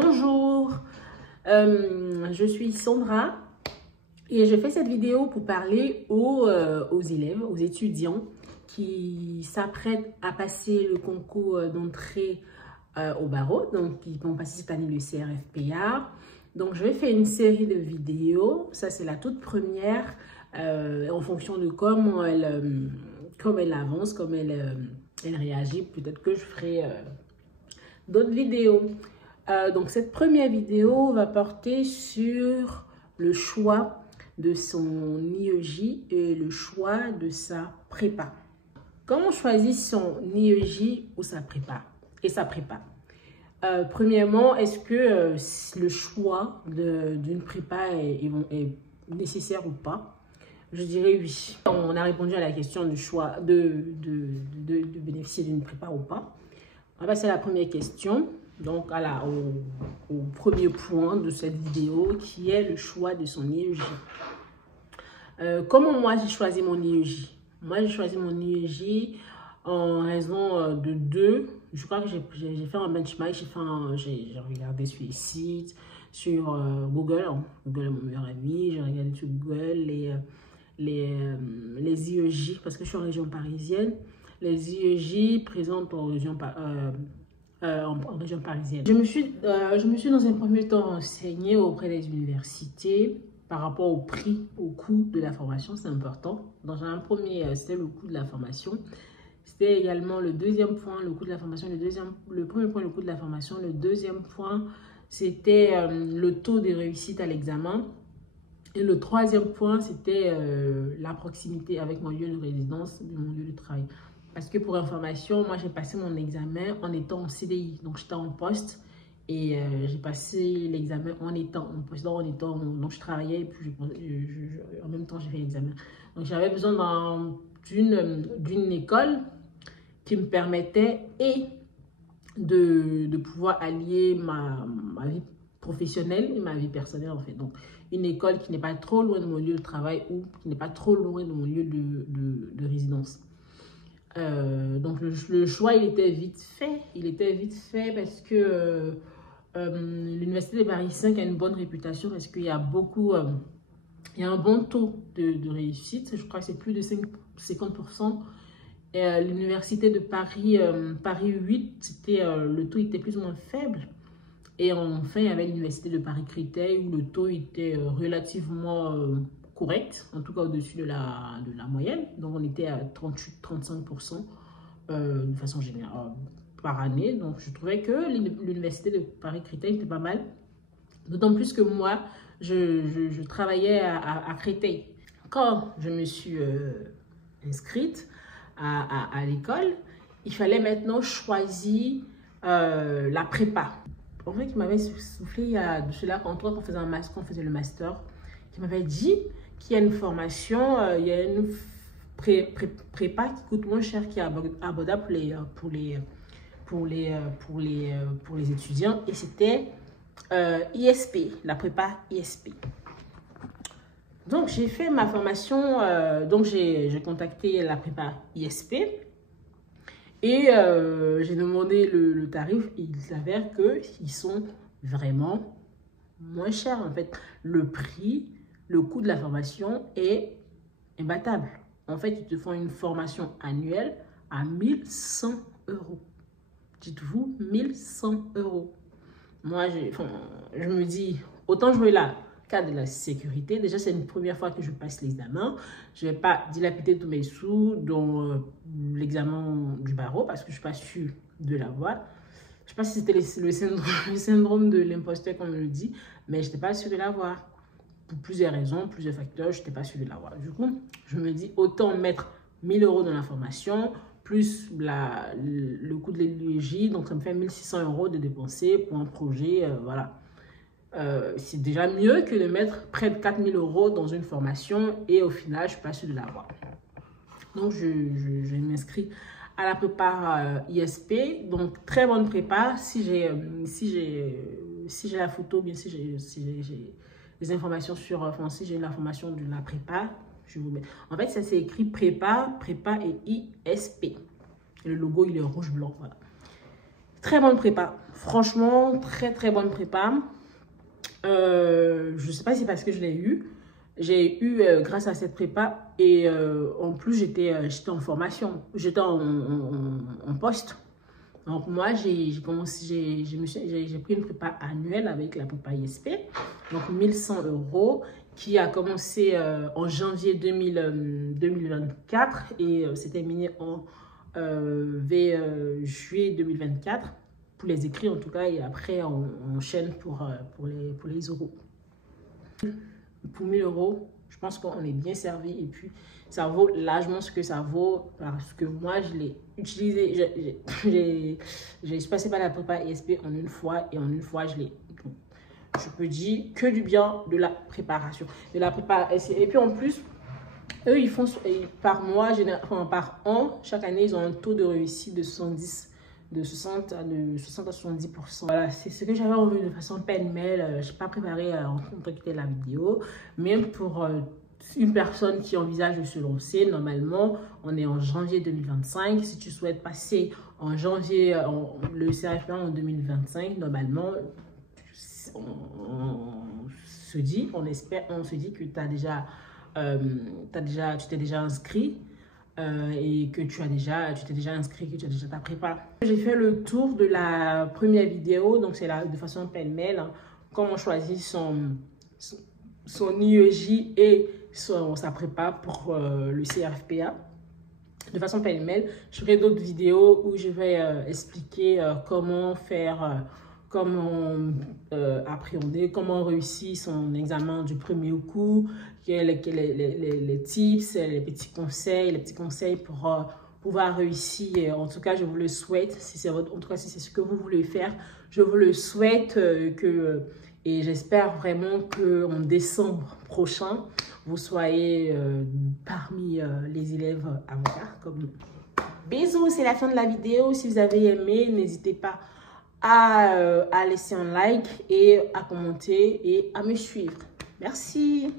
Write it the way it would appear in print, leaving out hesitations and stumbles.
Bonjour, je suis Sandra et je fais cette vidéo pour parler aux élèves, aux étudiants qui s'apprêtent à passer le concours d'entrée au barreau, donc qui vont passer cette année le CRFPA. Donc je vais faire une série de vidéos, ça c'est la toute première, en fonction de comment elle avance, comment elle réagit. Peut-être que je ferai d'autres vidéos. Donc cette première vidéo va porter sur le choix de son IEJ et le choix de sa prépa. Comment on choisit son IEJ ou sa prépa et sa prépa? Premièrement, est-ce que le choix d'une prépa est nécessaire ou pas? Je dirais oui. On a répondu à la question du choix de bénéficier d'une prépa ou pas. On va passer à la première question. Donc, au premier point de cette vidéo, qui est le choix de son IEJ. Comment moi j'ai choisi mon IEJ? Moi, j'ai choisi mon IEJ en raison de deux. Je crois que j'ai fait un benchmark, j'ai regardé sur les sites, sur Google. Google est mon meilleur ami. J'ai regardé sur Google les IEJ, parce que je suis en région parisienne. Les IEJ présentent en région parisienne. Je me suis dans un premier temps renseignée auprès des universités par rapport au prix, au coût de la formation, c'est important. Dans un premier, c'était le coût de la formation. C'était également le deuxième point, le coût de la formation. Le premier point, le coût de la formation. Le deuxième point, c'était le taux de réussite à l'examen. Et le troisième point, c'était la proximité avec mon lieu de résidence, mon lieu de travail. Parce que pour information, moi j'ai passé mon examen en étant en CDI. Donc j'étais en poste et j'ai passé l'examen en étant en poste. Donc je travaillais et puis en même temps j'ai fait l'examen. Donc j'avais besoin d'une école qui me permettait de pouvoir allier ma vie professionnelle et ma vie personnelle en fait. Donc une école qui n'est pas trop loin de mon lieu de travail ou qui n'est pas trop loin de mon lieu de résidence. Donc le choix il était vite fait parce que l'université de Paris 5 a une bonne réputation parce qu'il y a il y a un bon taux de réussite. Je crois que c'est plus de 50%. L'université de Paris, Paris 8, le taux était plus ou moins faible. Et enfin, il y avait l'université de Paris-Créteil où le taux était relativement correct, en tout cas au-dessus de la moyenne. Donc, on était à 38-35% de façon générale par année. Donc, je trouvais que l'université de Paris-Créteil était pas mal. D'autant plus que moi, je travaillais à Créteil. Quand je me suis inscrite à l'école, il fallait maintenant choisir la prépa. En fait, qui m'avait soufflé il y a de cela, quand on faisait le master, qui m'avait dit qu'il y a une formation, il y a une prépa qui coûte moins cher, qui est abordable pour les étudiants, et c'était ISP, la prépa ISP. Donc, j'ai fait ma formation, donc j'ai contacté la prépa ISP. Et j'ai demandé le tarif et il s'avère qu'ils sont vraiment moins chers. En fait, le prix, le coût de la formation est imbattable. En fait, ils te font une formation annuelle à 1100 €. Dites-vous, 1100 €. Moi, je me dis, autant jouer là. Cas de la sécurité, déjà c'est une première fois que je passe l'examen, je ne vais pas dilapider tous mes sous dans l'examen du barreau parce que je ne suis pas sûre de l'avoir. Je ne sais pas si c'était le syndrome de l'imposteur comme on le dit, mais je n'étais pas sûre de l'avoir. Pour plusieurs raisons, plusieurs facteurs, je n'étais pas sûre de l'avoir. Du coup, je me dis autant mettre 1000 € dans la formation, plus le coût de l'IEJ, donc ça me fait 1600 € de dépenser pour un projet, voilà. C'est déjà mieux que de mettre près de 4000 € dans une formation et au final, je ne suis pas sûre de l'avoir. Donc, je m'inscris à la prépa ISP. Donc, très bonne prépa. Si j'ai la photo, bien si j'ai les informations sur, enfin, si j'ai l'information de la prépa, je vous mets. En fait, ça c'est écrit prépa et ISP. Et le logo, il est rouge-blanc, voilà. Très bonne prépa. Franchement, très bonne prépa. Je ne sais pas si c'est parce que je l'ai eu. J'ai eu grâce à cette prépa et en plus, j'étais en formation. J'étais en poste. Donc moi, j'ai pris une prépa annuelle avec la prépa ISP. Donc 1100 €, qui a commencé en janvier 2024 et s'est terminé en juillet 2024 pour les écrits en tout cas, et après on enchaîne pour les euros. Pour 1000 €, je pense qu'on est bien servi et puis ça vaut largement ce que ça vaut parce que moi je l'ai utilisé, j'ai passé par la prépa ISP en une fois et en une fois je l'ai. Je peux dire que du bien de la préparation, de la prépa ISP. Et puis en plus, eux ils font par mois, enfin, par an, chaque année ils ont un taux de réussite de 60 à 70%. Voilà, c'est ce que j'avais envie de façon pêle-mêle. Je n'ai pas préparé en contacter la vidéo, mais pour une personne qui envisage de se lancer, normalement, on est en janvier 2025. Si tu souhaites passer en janvier le CRFPA en 2025, normalement, on se dit que tu t'es déjà inscrit. Et que tu t'es déjà inscrit, que tu as déjà ta prépa. J'ai fait le tour de la première vidéo, donc c'est là de façon pêle-mêle, hein, comment choisir son IEJ et sa prépa pour le CRFPA. De façon pêle-mêle, je ferai d'autres vidéos où je vais expliquer comment faire, comment appréhender, comment réussir son examen du premier coup, les tips, les petits conseils pour pouvoir réussir. En tout cas, je vous le souhaite. En tout cas, si c'est ce que vous voulez faire, je vous le souhaite et j'espère vraiment qu'en décembre prochain, vous soyez parmi les élèves avocats comme nous. Bisous, c'est la fin de la vidéo. Si vous avez aimé, n'hésitez pas à laisser un like et à commenter et à me suivre. Merci.